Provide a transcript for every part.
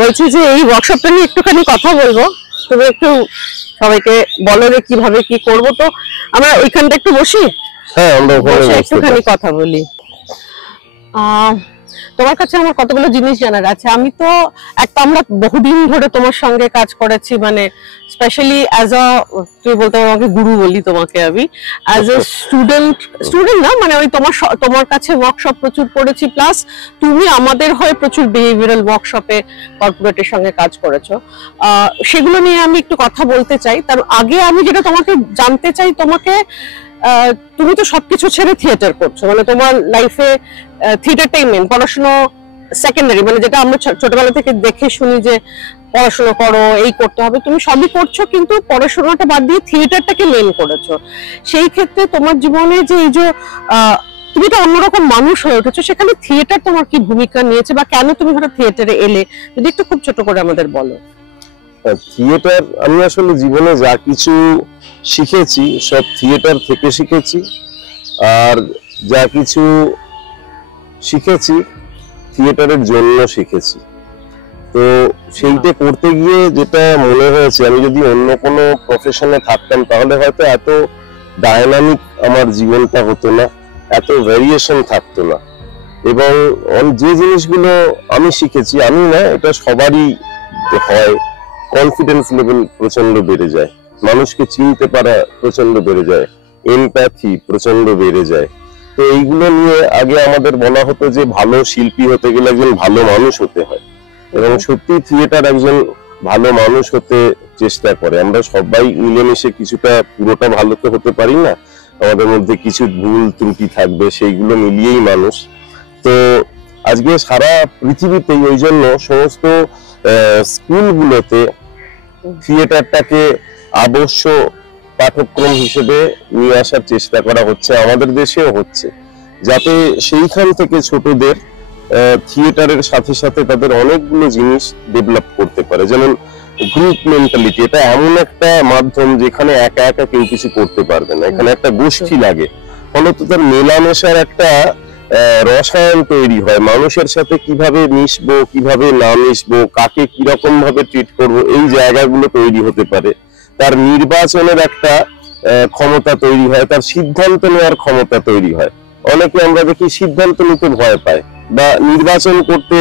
বলছি যে এই ওয়ার্কশপটা নিয়ে একটুখানি কথা বলবো, তুমি একটু সবাইকে বলো যে কিভাবে কি করব। তো আমরা ওইখানটা একটু বসি, হ্যাঁ আমরা ওখানে একটুখানি কথা বলি। তোমার কাছে আমার কতগুলো জিনিস জানার আছে। আমি তো আমরা বহুদিন ধরে তোমার সঙ্গে কাজ করেছি, মানে স্পেশালি অ্যাজ আ, তুমি বলতে আমাকে গুরু বলি তোমাকে, আমি অ্যাজ এ স্টুডেন্ট না, মানে ওই তোমার কাছে ওয়ার্কশপ প্রচুর করেছি, প্লাস তুমি আমাদের হয়ে প্রচুর বিহেভিয়ারাল ওয়ার্কশপে কর্পোরেটের সঙ্গে কাজ করেছো। সেগুলো নিয়ে আমি একটু কথা বলতে চাই। তার আগে আমি যেটা তোমাকে জানতে চাই, তুমি তো সবকিছু ছেড়ে থিয়েটার করছো, মানে তোমার লাইফে থিয়েটারটাই মেন, পড়াশোনা সেকেন্ডারি, মানে যেটা আমরা ছোটবেলা থেকে দেখে শুনি যে পড়াশোনা করো, এই করতে হবে, তুমি সবই করছো, কিন্তু পড়াশোনাটা বাদ দিয়ে থিয়েটারটাকে মেন করেছো। সেই ক্ষেত্রে তোমার জীবনে যে এই যে তুমি তো অন্যরকম মানুষ হয়ে উঠেছো, সেখানে থিয়েটার তোমার কি ভূমিকা নিয়েছে, বা কেন তুমি হঠাৎ থিয়েটারে এলে, যদি একটু খুব ছোট করে আমাদের বলো। থিয়েটার, আমি আসলে জীবনে যা কিছু শিখেছি সব থিয়েটার থেকে শিখেছি, আর যা কিছু শিখেছি থিয়েটারের জন্য শিখেছি। তো সেইটা করতে গিয়ে যেটা মনে হয়েছে, আমি যদি অন্য কোনো প্রফেশনে থাকতাম তাহলে হয়তো এত ডায়নামিক আমার জীবনটা হতো না, এত ভ্যারিয়েশন থাকতো না। এবং যে জিনিসগুলো আমি শিখেছি, আমি না, এটা সবারই হয়, কনফিডেন্স লেভেল প্রচন্ড বেড়ে যায়, মানুষকে চিনতে পারা প্রচন্ড বেড়ে যায়, এমপ্যাথি প্রচন্ড বেড়ে যায়। তো এইগুলো নিয়ে আগে আমাদের বলা হতো যে ভালো শিল্পী হতে গেলে একজন ভালো মানুষ হতে হয়, এবং সত্যি থিয়েটার একজন ভালো মানুষ হতে চেষ্টা করে। আমরা সবাই মিলেমিশে কিছুটা, পুরোটা ভালো তো হতে পারি না, আমাদের মধ্যে কিছু ভুল ত্রুটি থাকবে, সেইগুলো মিলিয়েই মানুষ। তো আজকে সারা পৃথিবীতেই ওই জন্য সমস্ত স্কুলগুলোতে থিয়েটারটাকে আবশ্যক পাঠ্যক্রম হিসেবে নিয়ে আসার চেষ্টা করা হচ্ছে, আমাদের দেশেও হচ্ছে, যাতে সেইখান থেকে ছোটদের থিয়েটারের সাথে সাথে তাদের অনেকগুলো জিনিস ডেভেলপ করতে পারে। যেমন গ্রুপ মেন্টালিটি, এটা এমন একটা মাধ্যম যেখানে একা একা কেউ কিছু করতে পারবে না, এখানে একটা গোষ্ঠী লাগে, ফলত তার মেলামেশার একটা রসায়ন তৈরি হয়, মানুষের সাথে কিভাবে মিশবো, কিভাবে না মিশবো, কাকে কিরকম ভাবে ট্রিট করবো, এই জায়গাগুলো তৈরি হতে পারে। তার নির্বাচনের একটা ক্ষমতা তৈরি হয়, তার সিদ্ধান্ত নেওয়ার ক্ষমতা তৈরি হয়। অনেকে আমরা দেখি সিদ্ধান্ত নিতে ভয় পায় বা নির্বাচন করতে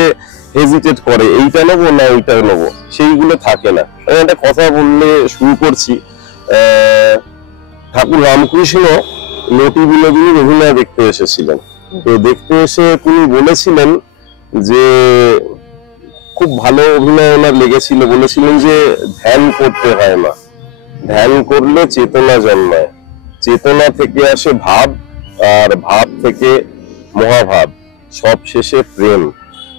হেজিটেট করে, এইটা নেবো না ওইটা নেবো, সেইগুলো থাকে না। আমি একটা কথা বললে শুরু করছি, ঠাকুর রামকৃষ্ণ নটি বিনোদিনীর অভিনয় দেখতে এসেছিলেন। তো দেখতে এসে তিনি বলেছিলেন যে খুব ভালো অভিনয় ওনার লেগেছিল, বলেছিলেন যে ধ্যান করতে হয় না, ধ্যান করলে চেতনা জন্মায়, চেতনা থেকে আসে ভাব, আর ভাব থেকে মহাভাব, সব শেষে প্রেম।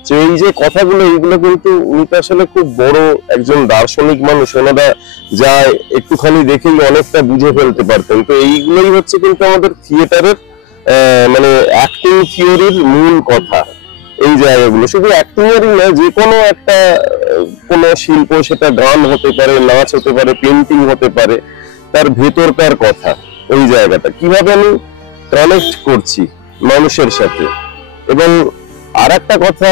তো এই যে কথাগুলো, এইগুলো কিন্তু উনি তো আসলে খুব বড় একজন দার্শনিক মানুষ, ওনারা যা একটুখানি দেখেই অনেকটা বুঝে ফেলতে পারতেন। তো এইগুলোই হচ্ছে কিন্তু আমাদের থিয়েটারের মানে অ্যাক্টিং থিওরির মূল কথা। এই জায়গাগুলো শুধু অ্যাক্টিং এরই না, যে কোনো একটা কোনো শিল্প, সেটা গান হতে পারে, নাচ হতে পারে, পেন্টিং হতে পারে, তার ভেতরকার কথা, ওই জায়গাটা কিভাবে আমি কানেক্ট করছি মানুষের সাথে। এবং আর একটা কথা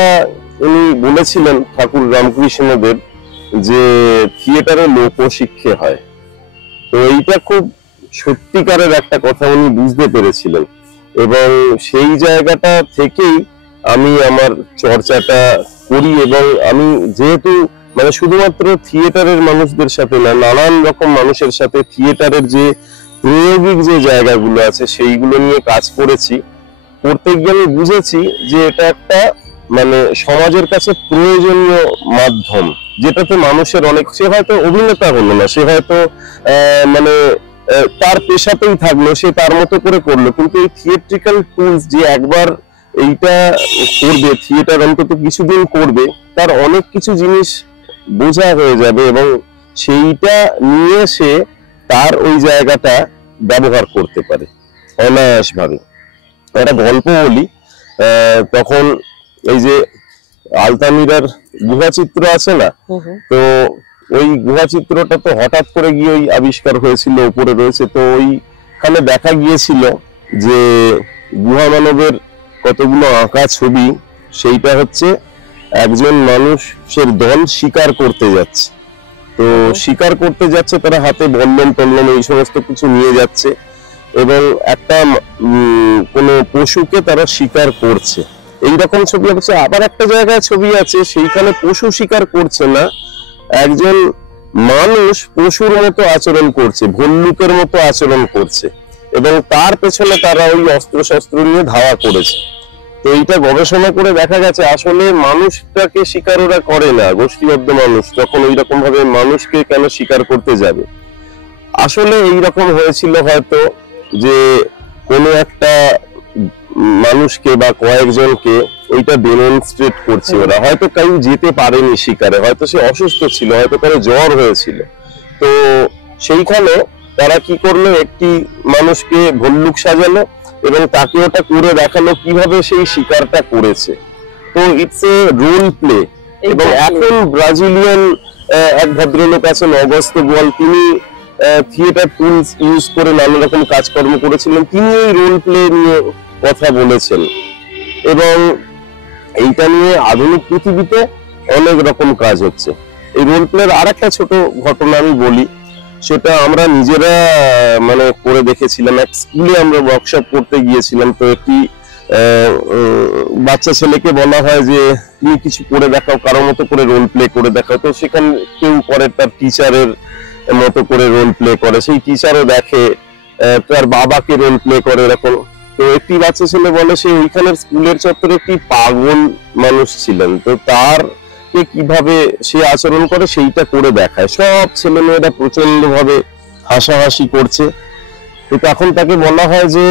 উনি বলেছিলেন ঠাকুর রামকৃষ্ণদেব, যে থিয়েটারে লোকশিক্ষা হয়। তো এইটা খুব সত্যিকারের একটা কথা উনি বুঝতে পেরেছিলেন, এবং সেই জায়গাটা থেকেই আমি আমার চর্চাটা করি। এবং আমি যেহেতু মানে শুধুমাত্র থিয়েটারের মানুষদের সাথে না, নানান রকম মানুষের সাথে থিয়েটারের যে প্রায়োগিক যে জায়গাগুলো আছে সেইগুলো নিয়ে কাজ করেছি, করতে গিয়ে আমি বুঝেছি যে এটা একটা মানে সমাজের কাছে প্রয়োজনীয় মাধ্যম, যেটাতে মানুষের অনেক, সে হয়তো অভিনেতা হলো না, সে হয়তো মানে তার পেশাতেই থাকলো, সে তার মতো করে করলো, কিন্তু এই থিয়েট্রিক্যাল টুলস যে একবার এইটা করবে, থিয়েটার অন্তত কিছুদিন করবে, তার অনেক কিছু জিনিস বোঝা হয়ে যাবে, এবং সেইটা নিয়ে সে তার ওই জায়গাটা ব্যবহার করতে পারে অনায়াস ভাবে। একটা গল্প বলি, তখন এই যে আলতামিরার গুহাচিত্র আছে না, তো ওই গুহাচিত্রটা তো হঠাৎ করে গিয়ে ওই আবিষ্কার হয়েছিল, উপরে রয়েছে। তো ওইখানে দেখা গিয়েছিল যে গুহা মানবের কতগুলো আঁকা ছবি, সেইটা হচ্ছে একজন মানুষের দল শিকার করতে যাচ্ছে। তো শিকার করতে যাচ্ছে, তারা হাতে বল্লম টল্লম এই সমস্ত কিছু নিয়ে যাচ্ছে এবং একটা কোনো পশুকে তারা শিকার করছে, এইরকম ছবি আছে। আবার একটা জায়গায় ছবি আছে, সেইখানে পশু শিকার করছে না, একজন মানুষ পশুর মতো আচরণ করছে, ভল্লুকের মতো আচরণ করছে এবং তার পেছনে তারা ওই অস্ত্র শস্ত্র নিয়ে ধাওয়া করেছে। তো এইটা গবেষণা করে দেখা গেছে আসলে মানুষটাকে শিকার ওরা করে না, গোষ্ঠীবদ্ধ মানুষ যখন ওইরকম ভাবে মানুষকে কেন শিকার করতে যাবে। আসলে এইরকম হয়েছিল হয়তো যে কোনো একটা মানুষকে বা কয়েকজনকে ওইটা ডেমনস্ট্রেট করছে ওরা, হয়তো কেউ যেতে পারেনি শিকারে, হয়তো সে অসুস্থ ছিল, হয়তো কারো জ্বর হয়েছিল। তো সেইখানে তারা কি করলো, একটি মানুষকে ভল্লুক সাজালো এবং তাকে ওটা করে দেখালো কিভাবে সেই শিকারটা করেছে। তো ইটস এ রোল প্লে। এবং এখন ব্রাজিলিয়ান এক ভদ্রলোক আছেন অগস্তো বোয়াল, তিনি থিয়েটার টুলস ইউজ করে নানা রকম কাজকর্ম করেছিলেন, তিনি এই রোল প্লে নিয়ে কথা বলেছেন এবং এইটা নিয়ে আধুনিক পৃথিবীতে অনেক রকম কাজ হচ্ছে। এই রোল প্লের আর একটা ছোট ঘটনা আমি বলি, সেটা আমরা নিজেরা মানে করে দেখেছিলাম। এক স্কুলে আমরা ওয়ার্কশপ করতে গিয়েছিলাম, তো একটি বাচ্চা ছেলেকে বলা হয় যে তুমি কিছু করে দেখাও, কারো মতো করে রোল প্লে করে দেখাও। তো সেখানে কেউ করে তার টিচারের মতো করে রোল প্লে করে, সেই টিচারও দেখে, তার বাবাকে রোল প্লে করে এরকম। তো একটি বাচ্চা ছেলে বলে সে ওইখানের স্কুলের চত্বরে একটি পাগল মানুষ ছিলেন, তো তার কিভাবে সে আচরণ করে সেইটা করে দেখায়। সব ছেলে মেয়েরা প্রচন্ড ভাবে হাসাহাসি করছে। তো তখন তাকে বলা হয় যে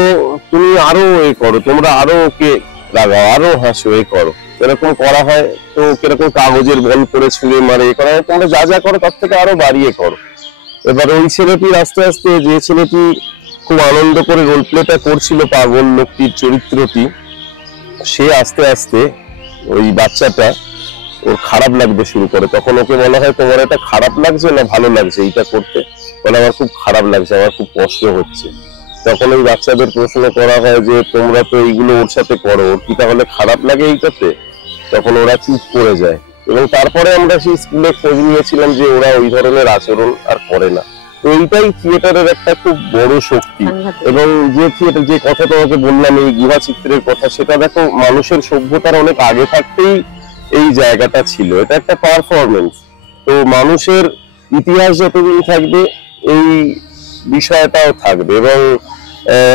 তুমি আরো এ করো, তোমরা আরো ওকে লাগাও, আরো হাসো, এ করো, এরকম করা হয়। তো কিরকম কাগজের বল করে ছুঁড়ে মারে, এ করা হয়, তোমরা যা যা করো তার থেকে আরো বাড়িয়ে করো। এবার ওই ছেলেটি আস্তে আস্তে, যে ছেলেটি খুব আনন্দ করে রোল প্লেটা করছিল পাগল লোকটির চরিত্রটি, সে আস্তে আস্তে ওই বাচ্চাটা ওর খারাপ লাগতে শুরু করে। তখন ওকে বলা হয় তোমার এটা খারাপ লাগছে না ভালো লাগছে এইটা করতে? বলে আমার খুব খারাপ লাগছে, আমার খুব কষ্ট হচ্ছে। তখন ওই বাচ্চাদের প্রশ্ন করা হয় যে তোমরা তো এইগুলো ওর সাথে করো, ওর কি তাহলে খারাপ লাগে এইটাতে? তখন ওরা চুপ করে যায় এবং তারপরে আমরা সেই স্কুলে খোঁজ নিয়েছিলাম যে ওরা ওই ধরনের আচরণ আর করে না। তো এইটাই থিয়েটারের একটা খুব বড় শক্তি। এবং যে থিয়েটার, যে কথা তোমাকে বললাম এই গুহা চিত্রের কথা, সেটা দেখো মানুষের সভ্যতার অনেক আগে থাকতেই এই জায়গাটা ছিল, এটা একটা পারফরমেন্স। তো মানুষের ইতিহাস যতদিন থাকবে এই বিষয়টাও থাকবে। এবং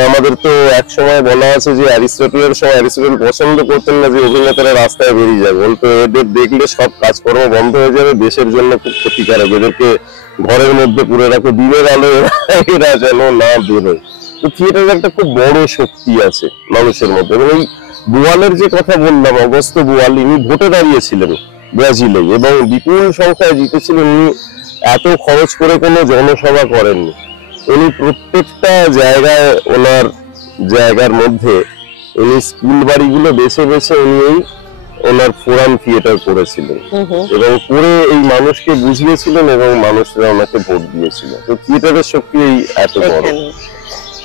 আমাদের তো এক সময় বলা আছে যে অ্যারিস্টটলের সময় অ্যারিস্টটল পছন্দ করতেন না যে অভিনেতারা রাস্তায় বেরিয়ে যাবে, বলতো এদের দেখলে সব কাজকর্ম বন্ধ হয়ে যাবে, দেশের জন্য খুব ক্ষতিকারক, এদেরকে ঘরের মধ্যে পুরে রাখো, দিনের আলো এরা যেন না বেরোয়। তো থিয়েটারের একটা খুব বড় শক্তি আছে মানুষের মধ্যে। এবং এই বোয়ালের যে কথা বললাম, অগস্তো বোয়াল, ইনি ভোটে দাঁড়িয়েছিলেন ব্রাজিলে এবং বিপুল সংখ্যায় জিতেছিলেন। উনি এত খরচ করে কোনো জনসভা করেননি, উনি প্রত্যেকটা জায়গায়, ওনার জায়গার মধ্যে উনি স্কুল বাড়িগুলো বেছে বেছে উনি এই ওনার ফোরাম থিয়েটার করেছিলেন এবং করে এই মানুষকে বুঝিয়েছিলেন এবং মানুষরা ওনাকে ভোট দিয়েছিল। তো থিয়েটারের শক্তি এত বড়।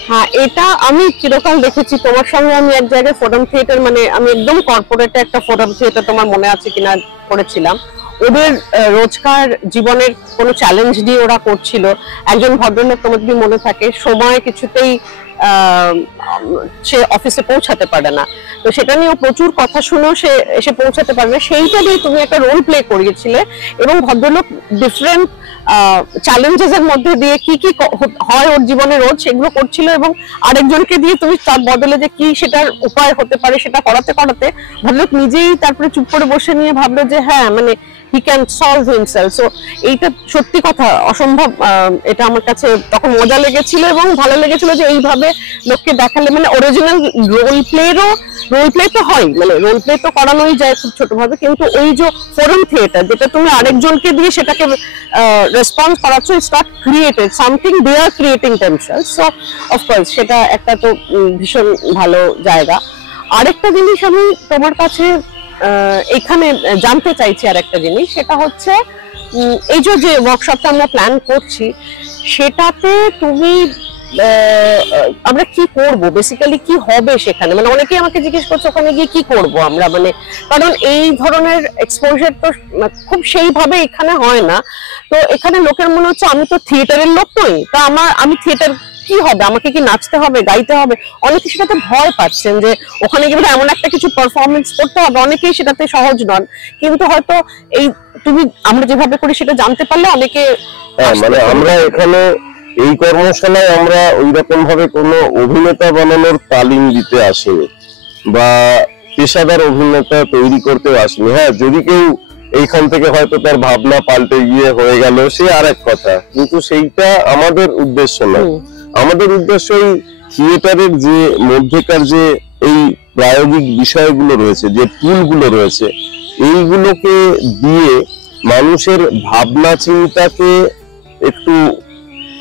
হ্যাঁ, এটা আমি চিরকাল দেখেছি তোমার সঙ্গে। আমি এক জায়গায় ফোরাম থিয়েটার, মানে আমি একদম কর্পোরেটে একটা ফোরাম থিয়েটার, তোমার মনে আছে কিনা, করেছিলাম। ওদের রোজকার জীবনের কোনো চ্যালেঞ্জ দিয়ে ওরা করছিল। একজন ভদ্রলোক, তোমার যদি মনে থাকে, সময় কিছুতেই সে অফিসে পৌঁছাতে পারে না, তো সেটা নিয়ে প্রচুর কথা শুনেও সে এসে পৌঁছাতে পারে না। সেইটা দিয়ে তুমি একটা রোল প্লে করিয়েছিলে এবং ভদ্রলোক ডিফারেন্ট চ্যালেঞ্জেস এর মধ্যে দিয়ে কি কি হয় ওর জীবনে রোজ, সেগুলো করছিল এবং আরেকজনকে দিয়ে তুমি তার বদলে যে কি সেটার উপায় হতে পারে সেটা করাতে করাতে ভদ্রলোক নিজেই তারপরে চুপ করে বসে নিয়ে ভাবলো যে হ্যাঁ, মানে he can solve himself. So এইটা সত্যি কথা, অসম্ভব। এটা আমার কাছে তখন মজা লেগেছিল এবং ভালো লেগেছিল যে এইভাবে লোককে দেখালে, মানে অরিজিনাল রোল প্লে তো হয়, মানে রোল প্লে তো করানোই যায় খুব ছোট ভাবে, কিন্তু ওই যে ফোরাম থিয়েটার যেটা তুমি আরেকজনকে দিয়ে সেটাকে রেসপন্স করাচ্ছ, it's not created something, they are creating themselves. So of course সেটা একটা তো ভীষণ ভালো জায়গা। আরেকটা জিনিস আমি তোমার কাছে এখানে জানতে চাইছি, আর একটা জিনিস, সেটা হচ্ছে এই যে ওয়ার্কশপটা আমরা প্ল্যান করছি, সেটাতে তুমি আমরা কি করব, বেসিক্যালি কি হবে সেখানে, মানে অনেকেই আমাকে জিজ্ঞেস করছে ওখানে গিয়ে কি করব আমরা, মানে কারণ এই ধরনের এক্সপোজার তো খুব সেইভাবে এখানে হয় না। তো এখানে লোকের মনে হচ্ছে আমি তো থিয়েটারের লোক নই, তা আমি থিয়েটার কি হবে, আমাকে কি নাচতে হবে, গাইতে হবে, অনেকে সেটাতে ভয় পাচ্ছেন যে ওখানে গিয়ে এমন একটা কিছু পারফরমেন্স করতে হবে, অনেকেই সেটাতে সহজ নন। কিন্তু হয়তো এই আমরা যেভাবে করি সেটা জানতে পারলে অনেকে মানে আমরা এখানে এই কর্মশালায় আমরা ওই রকম ভাবে কোনো অভিনেতা বানানোর তালিম দিতে আসিনি বা পেশাদার অভিনেতা তৈরি করতে আসিনি। হ্যাঁ, যদি কেউ এইখান থেকে হয়তো তার ভাবনা পাল্টে গিয়ে হয়ে গেল সে আরেক কথা, কিন্তু সেইটা আমাদের উদ্দেশ্য না। আমাদের উদ্দেশ্য এই থিয়েটারের যে মধ্যেকার যে এই প্রায়োগিক বিষয়গুলো রয়েছে, যে টুলগুলো রয়েছে, এইগুলোকে দিয়ে মানুষের ভাবনা চিন্তাকে একটু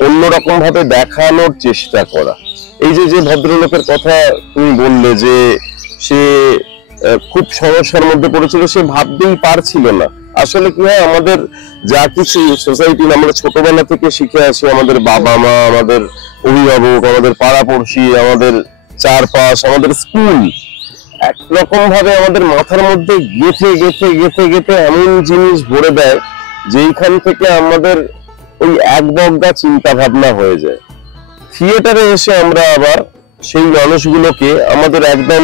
অন্যরকম ভাবে দেখানোর চেষ্টা করা। এই যে ভদ্রলোকের কথা তুমি বললে যে সে খুব সমস্যার মধ্যে পড়েছিল, সে ভাবতেই পারছিল না। আসলে কি হয়, আমাদের যা কিছু সোসাইটি আমরা ছোটবেলা থেকে শিখে আসি, আমাদের বাবা মা, আমাদের অভিভাবক, আমাদের পাড়াপড়শি, আমাদের চারপাশ, আমাদের স্কুল, একরকম ভাবে আমাদের মাথার মধ্যে গেঁথে গেঁথে গেঁথে গেঁথে এমন জিনিস ভরে দেয় যেইখান থেকে আমাদের ওই একবগা চিন্তা ভাবনা হয়ে যায়। থিয়েটারে এসে আমরা আবার সেই মানুষগুলোকে আমাদের একদম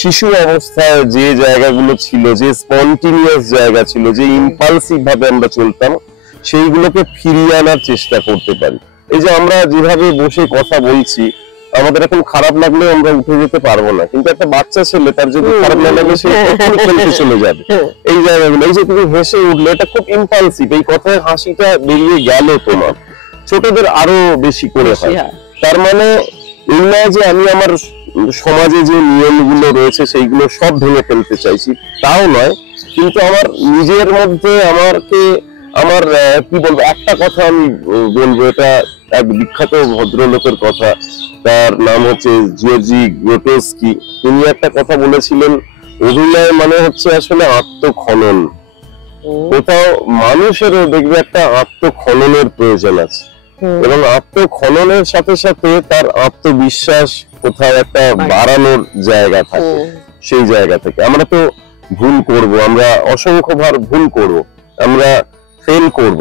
শিশু অবস্থায় যে জায়গাগুলো ছিল, যে স্পন্টিনিয়াস জায়গা ছিল, যে ইম্পালসিভ ভাবে আমরা চলতাম, সেইগুলোকে ফিরিয়ে আনার চেষ্টা করতে পারি। এই যে আমরা যেভাবে বসে কথা বলছি, আমাদের এখন খারাপ লাগলে আমরা উঠে যেতে পারবো না, কিন্তু একটা বাচ্চা ছেলে তার যদি খারাপ না লাগে সে খেলতে চলে যাবে। এই জায়গাগুলো, এই যে তুমি হেসে উঠলে, এটা খুব ইম্পালসিভ, এই কথায় হাসিটা বেরিয়ে গেল তোমার, ছোটদের আরো বেশি করে হয়। তার মানে এই নয় যে আমি আমার সমাজে যে নিয়মগুলো রয়েছে সেইগুলো সব ভেঙে ফেলতে চাইছি, তাও নয়, কিন্তু আমার নিজের মধ্যে আমার কি বলবো, একটা কথা আমি বলবো, এটা এক বিখ্যাত ভদ্রলোকের কথা, তার নাম হচ্ছে জিওর্জি গ্রোটোস্কি। তিনি একটা কথা বলেছিলেন, অভিনয় মানে হচ্ছে আসলে আত্মখনন। কোথাও মানুষেরও দেখবে একটা আত্মখননের প্রয়োজন আছে, এবং আত্মখননের সাথে সাথে তার আত্মবিশ্বাস কোথাও একটা বাড়ানোর জায়গা থাকে। সেই জায়গা থেকে আমরা তো ভুল করব, আমরা অসংখ্যবার ভুল করব, আমরা ফেল করব।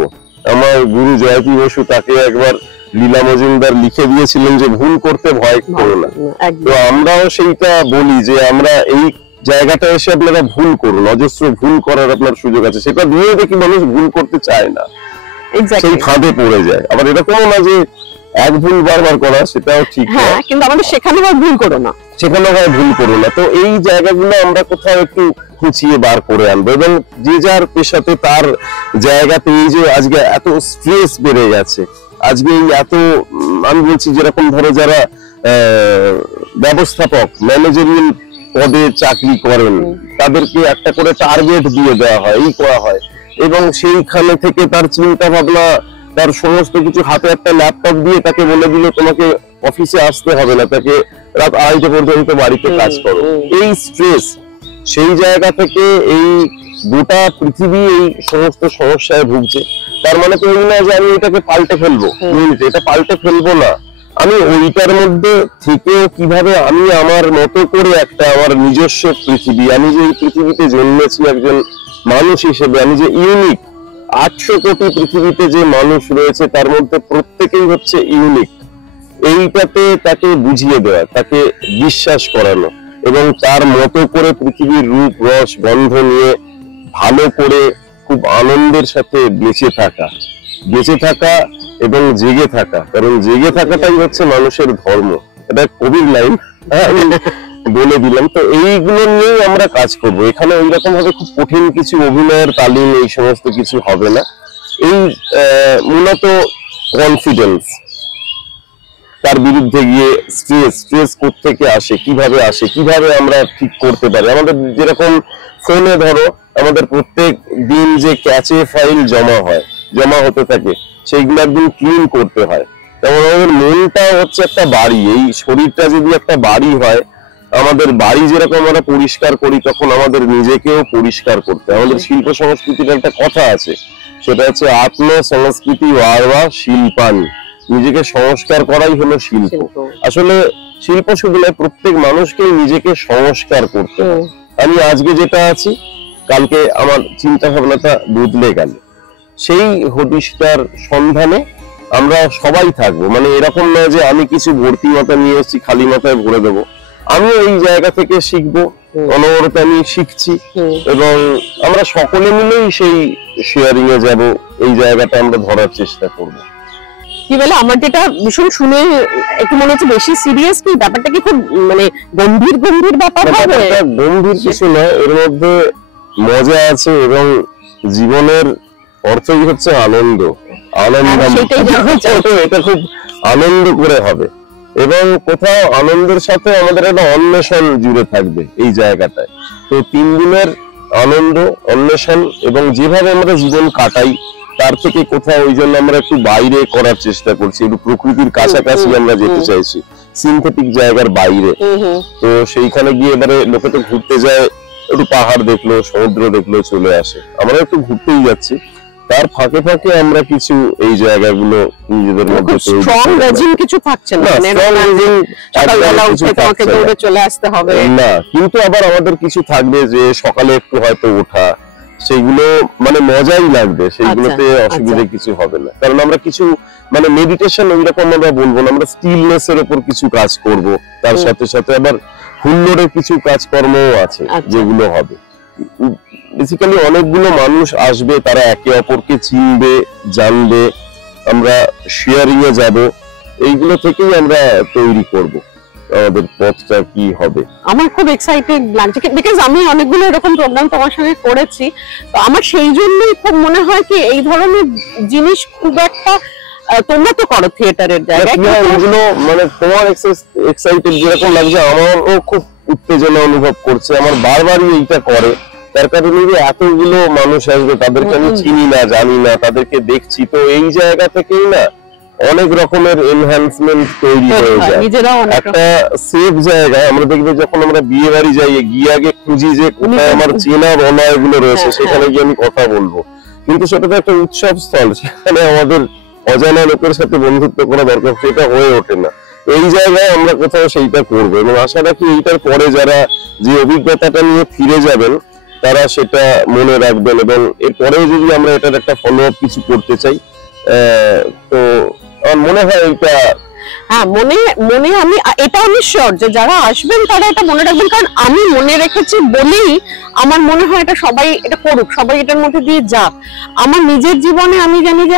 আমার গুরু জয়তী বসু তাকে একবার লীলা মজুমদার লিখে দিয়েছিলেন যে ভুল করতে ভয় করো না। তো আমরাও সেইটা বলি যে আমরা এই জায়গাটা এসে আপনারা ভুল করুন, অজস্র ভুল করার আপনার সুযোগ আছে। সেটা দিয়ে দেখি মানুষ ভুল করতে চায় না, সেই ফাঁদে পড়ে যায়। আবার এরকমও না যে এক ভুল বারবার করা, সেটাও ঠিক না, কিন্তু আমাদের সেখানে ভুল করো না, সেখানে ভুল করো না। তো এই জায়গাগুলো আমরা কোথাও একটু খুঁচিয়ে বার করে আনবো, এবং যে যার পেশাতে তার জায়গাতে। এই যে আজকে এত স্ট্রেস বেড়ে গেছে, আজকে এই এত, আমি বলছি যেরকম ধরো যারা ব্যবস্থাপক, ম্যানেজারিয়াল পদে চাকরি করেন, তাদেরকে একটা করে টার্গেট দিয়ে দেওয়া হয়, এই করা হয়, এবং সেইখানে থেকে তার চিন্তা ভাবনা, তার সমস্ত কিছু, হাতে একটা ল্যাপটপ দিয়ে তাকে বলে দিল তোমাকে অফিসে আসতে হবে না, তাকে রাত 2:30 পর্যন্ত বাড়িতে কাজ করো। এই স্ট্রেস, সেই জায়গা থেকে এই গোটা পৃথিবী এই সমস্ত সমস্যায় ভুগছে। তার মানে তো এই না যে আমি এটাকে পাল্টে ফেলবো, এটা পাল্টে ফেলবো না, আমি ওইটার মধ্যে থেকে কিভাবে আমি আমার মতো করে একটা আমার নিজস্ব পৃথিবী, আমি যে এই পৃথিবীতে জন্মেছি একজন মানুষ হিসেবে, আমি যে ইউনিক, 800 কোটি পৃথিবীতে যে মানুষ রয়েছে তার মধ্যে প্রত্যেকেই হচ্ছে ইউনিক, এইটাতে তাকে বুঝিয়ে দেওয়া, তাকে বিশ্বাস করানো, এবং তার মতো করে পৃথিবীর রূপ রস গন্ধ নিয়ে ভালো করে খুব আনন্দের সাথে বেঁচে থাকা এবং জেগে থাকা। কারণ জেগে থাকাটাই হচ্ছে মানুষের ধর্ম, এটা কবির লাইন, বলে দিলাম। তো এইগুলো নিয়েই আমরা কাজ করব। এখানে ওইরকম ভাবে খুব কঠিন কিছু অভিনয়ের তালিম, এই সমস্ত কিছু হবে না। এই মূলত কনফিডেন্স, তার বিরুদ্ধে গিয়ে স্ট্রেস কোত্থেকে আসে, কিভাবে আমরা ঠিক করতে পারি। আমাদের যেরকম ফোনে ধরো আমাদের প্রত্যেক দিন যে ক্যাচে ফাইল জমা হতে থাকে, সেইগুলো একদিন ক্লিন করতে হয়। তেমন আমাদের মনটা হচ্ছে একটা বাড়ি, এই শরীরটা যদি একটা বাড়ি হয়, আমাদের বাড়ি যেরকম আমরা পরিষ্কার করি, তখন আমাদের নিজেকেও পরিষ্কার করতে। আমাদের শিল্প সংস্কৃতির একটা কথা আছে, সেটা হচ্ছে আত্ম সংস্কৃতি ওয়ারবা শিল্পানি। নিজেকে সংস্কার করাই হলো শিল্প। আসলে শিল্প শুধু নয়, প্রত্যেক মানুষকেই নিজেকে সংস্কার করতে হয়। আমি আজকে যেটা আছি, কালকে আমার চিন্তা ভাবনাটা বদলে গেল, সেই হদিশটার সন্ধানে আমরা সবাই থাকবো। মানে এরকম নয় যে আমি কিছু ভর্তি মাথা নিয়ে এসেছি, খালি মাথায় ভরে দেবো। আমি এই জায়গা থেকে শিখবো, অনবরত আমি শিখছি, এবং আমরা সকলে মিলেই সেই শেয়ারিং এ যাব, এই জায়গাটা আমরা ধরার চেষ্টা করব। কি বলে, আমার যেটা ভীষণ শুনে একটু মনে হচ্ছে বেশি সিরিয়াস, কি ব্যাপারটা কি খুব মানে গম্ভীর গম্ভীর ব্যাপার হবে? গম্ভীর কিছু নয়, এর মধ্যে মজা আছে, এবং জীবনের অর্থই হচ্ছে আনন্দ। এটা খুব আনন্দ করে হবে, এবং কোথাও আনন্দের সাথে আমাদের একটা অন্বেষণ জুড়ে থাকবে এই জায়গাটায়। তো 3 দিনের আনন্দ, অন্বেষণ, এবং যেভাবে আমরা জীবন কাটাই তার থেকে কোথাও, ওই জন্য আমরা একটু বাইরে করার চেষ্টা করছি, একটু প্রকৃতির কাছাকাছি আমরা যেতে চাইছি, সিনথেটিক জায়গার বাইরে। তো সেইখানে গিয়ে এবারে লোকে তো ঘুরতে যায়, একটু পাহাড় দেখলো, সমুদ্র দেখলো, চলে আসে। আমরা একটু ঘুরতেই যাচ্ছি, তার ফাঁকে ফাঁকে আমরা কিছু এই জায়গাগুলো নিজেদের মধ্যে কিছু থাকছে না, চলে আসতে হবে না, কিন্তু আবার আমাদের কিছু থাকবে যে সকালে একটু হয়তো ওঠা, সেইগুলো মানে মজাই লাগবে, সেইগুলোতে অসুবিধা কিছু হবে না। কারণ আমরা কিছু মানে মেডিটেশন ওইরকম আমরা বলবো না, আমরা স্টিলনেস এর উপর কিছু কাজ করব, তার সাথে সাথে আবার হুল্লোড়ের কিছু কাজকর্মও আছে যেগুলো হবে। বেসিক্যালি অনেকগুলো মানুষ আসবে, তারা একে অপরকে চিনবে, জানবে, আমরা শেয়ারিং এ যাব, এইগুলো থেকেই আমরা তৈরি করব আমাদের পথটা কি হবে। আমার খুব এক্সাইটেড লাগছে, বিকজ আমি অনেকগুলো এরকম প্রোগ্রাম তোমার সঙ্গে করেছি, তো আমার সেই জন্যই খুব মনে হয় কি এই ধরনের জিনিস খুব একটা, তোমরা তো করো থিয়েটারের জায়গায়, এগুলো মানে তোমার এক্সাইটেড যেরকম লাগছে, আমারও খুব উত্তেজনা অনুভব করছে। আমার বারবারই এইটা করে, তার কারণে যে এতগুলো মানুষ আসবে, তাদেরকে আমি চিনি না, জানি না, তাদেরকে দেখছি, তো এই জায়গা থেকেই না অনেক রকমের এনহ্যান্সমেন্ট তৈরি হয়ে যায়। একটা সেফ জায়গায় আমরা দেখবে, যখন আমরা বিয়ে বাড়ি যাই, গিয়ে আগে খুঁজি যে কোথায় আমার চেনা বলা এগুলো রয়েছে, সেখানে গিয়ে আমি কথা বলবো, কিন্তু সেটা তো একটা উৎসব স্থল, সেখানে আমাদের অজানা লোকের সাথে বন্ধুত্ব করা দরকার, সেটা হয়ে ওঠে না। এই জায়গায় আমরা কোথাও সেইটা করবো, এবং আশা রাখি এইটার পরে যারা যে অভিজ্ঞতাটা নিয়ে ফিরে যাবেন তারা সেটা মনে রাখবেন, এবং এরপরেও যদি আমরা এটার একটা ফলো আপ কিছু করতে চাই, তো আমার মনে হয় এটা, হ্যাঁ, মনে আমি এটা নিশ্চয় যে যারা আসবেন তারা এটা মনে রাখবেন, কারণ আমি মনে রেখেছি বলেই আমার মনে হয় এটা সবাই এটা করুক, সবাই এটার মধ্যে দিয়ে যাক। আমার নিজের জীবনে আমি জানি যে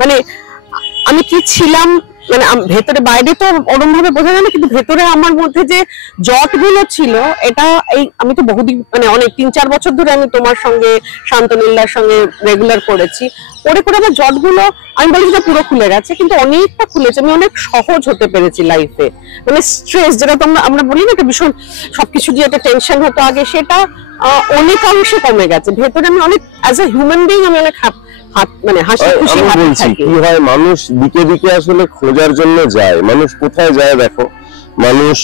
মানে আমি কি ছিলাম, মানে ভেতরে, বাইরে তো ওরম ভাবে বোঝা যায় না, কিন্তু ভেতরে আমার মধ্যে যে জট গুলো ছিল, এটা এই আমি তো বহুদিন মানে অনেক 3-4 বছর ধরে আমি তোমার সঙ্গে, শান্তনীলার সঙ্গে রেগুলার করেছি, করে আমার জট গুলো আমি বলি যেটা পুরো খুলে গেছে, কিন্তু অনেকটা খুলেছে, আমি অনেক সহজ হতে পেরেছি লাইফে। মানে স্ট্রেস যেটা আমরা বলি না, একটা ভীষণ সবকিছু যে একটা টেনশন হতো আগে, সেটা অনেকাংশে কমে গেছে। ভেতরে আমি অনেক অ্যাজ এ হিউম্যান বিং আমি অনেক মানে হাসি খুশি বলছি। কি হয়, মানুষ দিকে দিকে আসলে খোঁজার জন্য যায়। মানুষ কোথায় যায় দেখো, মানুষ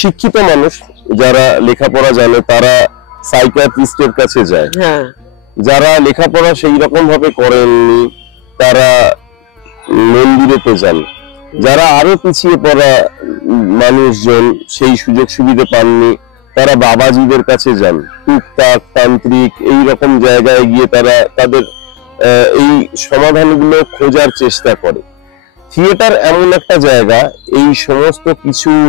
শিক্ষিত মানুষ যারা লেখাপড়া জানে তারা সাইকিয়াট্রিস্টের কাছে যায়, যারা লেখাপড়া সেই রকম ভাবে করেননি তারা মন্দিরেতে যান, যারা আরো পিছিয়ে পড়া মানুষজন সেই সুযোগ সুবিধা পাননি তারা বাবাজিদের কাছে যান, টুকটাক তান্ত্রিক এই রকম জায়গায় গিয়ে তারা তাদের এই সমাধানগুলো খোঁজার চেষ্টা করে। থিয়েটার এমন একটা জায়গা, এই সমস্ত কিছুর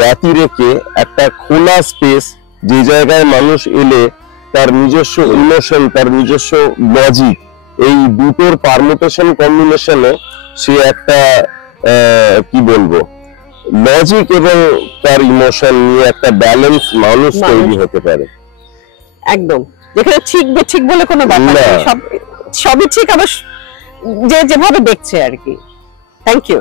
ব্যতি রেখে একটা খোলা স্পেস, যে জায়গায় মানুষ এলে তার নিজস্ব ইমোশন, তার নিজস্ব লজিক, এই দুটোর পারমুটেশন কম্বিনেশনে সে একটা কি বলবো, লজিক এবং তার ইমোশন নিয়ে একটা ব্যালেন্স মানুষ তৈরি হতে পারে। একদম, যেখানে ঠিক বলে কোনো ব্যাপার নেই, সবই ঠিক, আবার যে যেভাবে দেখছে আর কি। Thank you.